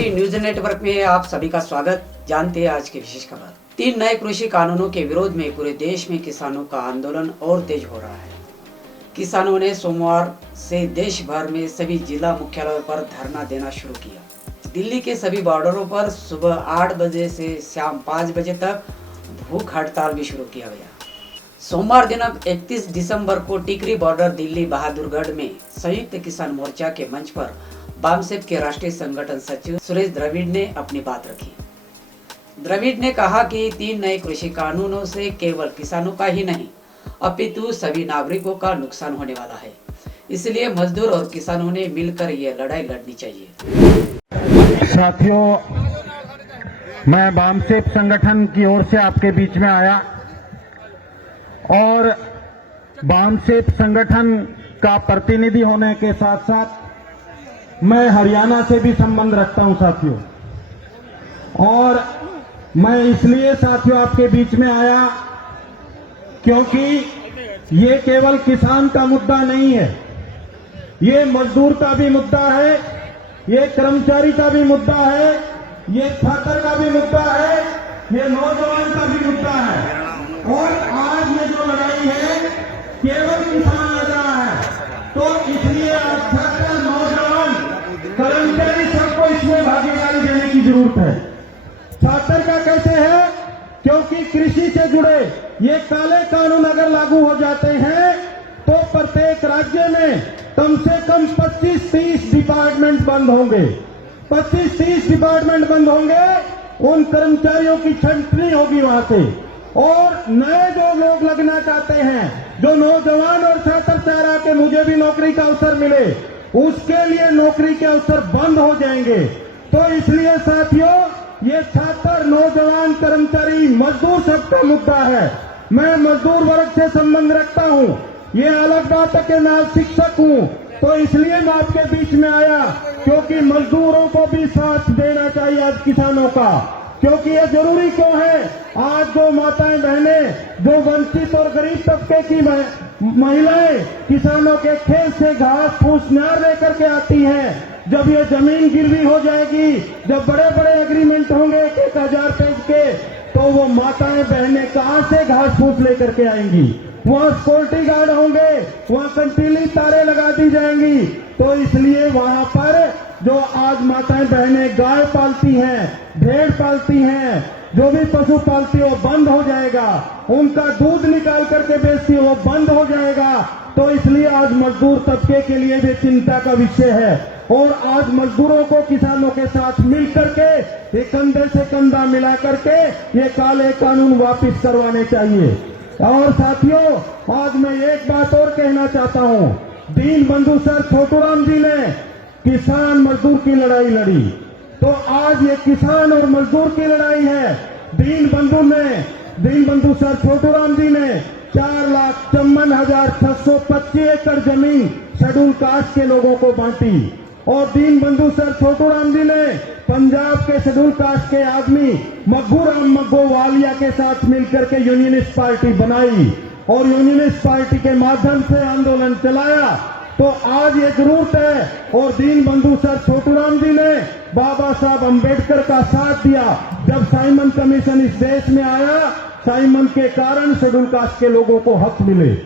क्रांति news network में आप सभी का स्वागत। जानते हैं आज की विशेष खबर। 3 नए कृषि कानूनों के विरोध में पूरे देश में किसानों का आंदोलन और तेज हो रहा है। किसानों ने सोमवार से देश भर में सभी जिला मुख्यालयों पर धरना देना शुरू किया। दिल्ली के सभी बॉर्डरों पर सुबह 8 बजे से शाम 5 बजे तक भूख हड़ताल भी शुरू किया गया। सोमवार दिनांक 31 दिसंबर को टिकरी बॉर्डर दिल्ली बहादुरगढ़ में संयुक्त किसान मोर्चा के मंच पर बामसेप के राष्ट्रीय संगठन सचिव सुरेश द्रविड़ ने अपनी बात रखी। द्रविड़ ने कहा कि 3 नए कृषि कानूनों से केवल किसानों का ही नहीं अपितु सभी नागरिकों का नुकसान होने वाला है, इसलिए मजदूर और किसानों ने मिलकर ये लड़ाई लड़नी चाहिए। साथियों, मैं बामसेप संगठन की ओर से आपके बीच में आया और बामसेप संगठन का प्रतिनिधि होने के साथ साथ मैं हरियाणा से भी संबंध रखता हूं साथियों। और मैं इसलिए साथियों आपके बीच में आया क्योंकि ये केवल किसान का मुद्दा नहीं है, ये मजदूर का भी मुद्दा है, ये कर्मचारी का भी मुद्दा है, ये छात्र का भी मुद्दा है, ये नौजवान का भी मुद्दा है। और आज में जो लड़ाई है केवल किसान लड़ रहा है, तो इसलिए आज छात्र, नौजवान, कर्मचारी सबको इसमें भागीदारी देने की जरूरत है। छात्र का कैसे है? क्योंकि कृषि से जुड़े ये काले कानून अगर लागू हो जाते हैं तो प्रत्येक राज्य में कम से कम 25-30 डिपार्टमेंट बंद होंगे। 25-30 डिपार्टमेंट बंद होंगे, उन कर्मचारियों की छंटनी होगी वहां से। और नए जो लोग लगना चाहते हैं, जो नौजवान और छात्र चाह रहा कि मुझे भी नौकरी का अवसर मिले, उसके लिए नौकरी के अवसर बंद हो जाएंगे। तो इसलिए साथियों, ये छात्र, नौजवान, कर्मचारी, मजदूर सबका मुद्दा है। मैं मजदूर वर्ग से संबंध रखता हूं, ये अलग बात है कि मैं शिक्षक हूं, तो इसलिए मैं आपके बीच में आया क्योंकि मजदूरों को भी साथ देना चाहिए आज किसानों का। क्योंकि ये जरूरी क्यों है? आज जो माताएं बहनें, जो वंचित और गरीब तबके की महिलाएं किसानों के खेत से घास फूस नार लेकर के आती हैं, जब ये जमीन गिरवी हो जाएगी, जब बड़े बड़े एग्रीमेंट होंगे 1000 पेज के, तो वो माताएं बहनें कहां से घास फूस लेकर के आएंगी? वहां सिक्योरिटी गार्ड होंगे, वहां कंटीली तारे लगा दी जाएंगी। तो इसलिए वहां पर जो आज माताएं बहनें गाय पालती हैं, भेड़ पालती हैं, जो भी पशु पालती है वो बंद हो जाएगा। उनका दूध निकाल करके बेचती है वो बंद हो जाएगा। तो इसलिए आज मजदूर तबके के लिए भी चिंता का विषय है। और आज मजदूरों को किसानों के साथ मिलकर के ये कंधे से कंधा मिला करके ये काले कानून वापिस करवाने चाहिए। और साथियों, आज मैं एक बात और कहना चाहता हूं। दीन बंधु सर छोटूराम जी ने किसान मजदूर की लड़ाई लड़ी, तो आज ये किसान और मजदूर की लड़ाई है। दीन बंधु सर छोटूराम जी ने 4,54,625 एकड़ जमीन शेड्यूल कास्ट के लोगों को बांटी। और दीन बंधु सर छोटूराम जी ने पंजाब के शेड्यूल कास्ट के आदमी मग्गू राम मग्गो वालिया के साथ मिलकर के यूनियनिस्ट पार्टी बनाई और यूनियनिस्ट पार्टी के माध्यम से आंदोलन चलाया। तो आज ये जरूरत है। और दीन बंधु सर छोटूराम जी ने बाबा साहब अंबेडकर का साथ दिया। जब साइमन कमीशन इस देश में आया, साइमन के कारण शेड्यूल कास्ट के लोगों को हक मिले।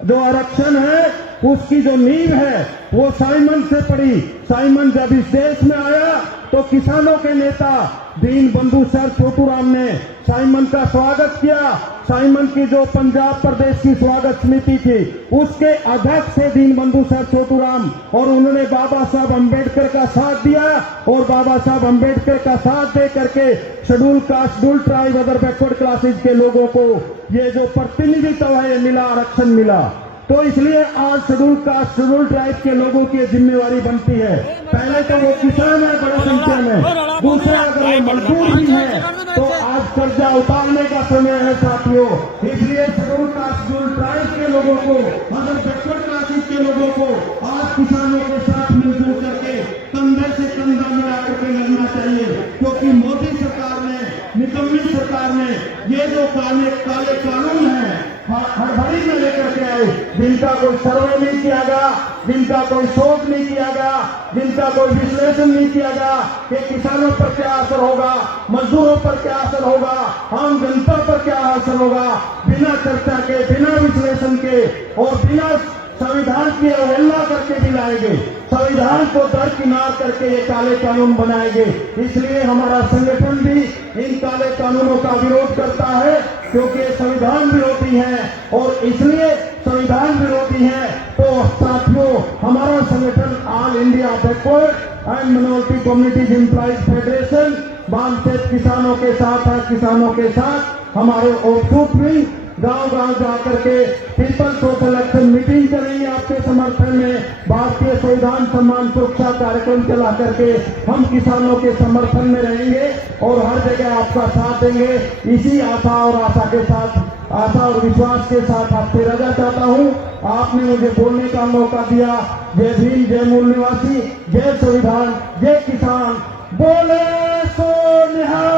जो आरक्षण है उसकी जो नींव है वो साइमन से पड़ी। साइमन जब इस देश में आया तो किसानों के नेता दीन बंधु सर छोटूराम ने साइमन का स्वागत किया। साइमन की जो पंजाब प्रदेश की स्वागत समिति थी उसके अध्यक्ष थे दीन बंधु सर छोटूराम, और उन्होंने बाबा साहब अंबेडकर का साथ दिया। और बाबा साहब अंबेडकर का साथ दे करके schedule caste, schedule tribe, other backward classes के लोगों को ये जो प्रतिनिधित्व है ये मिला, आरक्षण मिला। तो इसलिए आज शेड्यूल कास्ट, शेड्यूल ट्राइब के लोगों की जिम्मेवारी बनती है। पहले तो वो किसान है बड़ी संख्या में, दूसरा अगर वो मजदूर भी है तो आज कर्जा उतारने का समय है साथियों। इसलिए शेड्यूल कास्ट, शेड्यूल ट्राइब के लोगों को, अदर बैकवर्ड क्लासेज के लोगों को आज किसानों के साथ मिलजुल करके कंधे से कंधा मिला करके लड़ना चाहिए। क्योंकि मोदी सरकार ने, निकम्मी सरकार ने ये जो काले कानून है हड़बड़ी में लेकर के आए, जिनका कोई सर्वे नहीं किया गया, जिनका कोई शोध नहीं किया गया, जिनका कोई विश्लेषण नहीं किया गया कि किसानों पर क्या असर होगा, मजदूरों पर क्या असर होगा, आम जनता पर क्या असर होगा, बिना चर्चा के, बिना विश्लेषण के और बिना संविधान की अवहेलना करके भी लाएंगे, संविधान को दरकिनार करके ये काले कानून बनाएंगे। इसलिए हमारा संगठन भी इन काले कानूनों का विरोध करता है, क्योंकि ये संविधान विरोधी है और इसलिए संविधान विरोधी है। तो साथियों, हमारा संगठन all India backward and minority communities employees federation BAMCEF किसानों के साथ है। किसानों के साथ हमारे ऑफशूट भी गांव-गांव जाकर के पीपल सोशल एक्शन मीटिंग करेंगे आपके समर्थन में। भारतीय संविधान सम्मान सुरक्षा कार्यक्रम चला करके हम किसानों के समर्थन में रहेंगे और हर जगह आपका साथ देंगे। इसी आशा और विश्वास के साथ आपसे रजा चाहता हूं। आपने मुझे बोलने का मौका दिया। जय भीम, जय मूल निवासी, जय संविधान, जय किसान, बोले सो निहाल,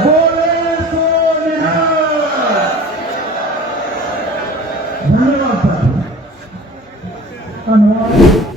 बोले सो निहाल। धन्यवाद सर, धन्यवाद।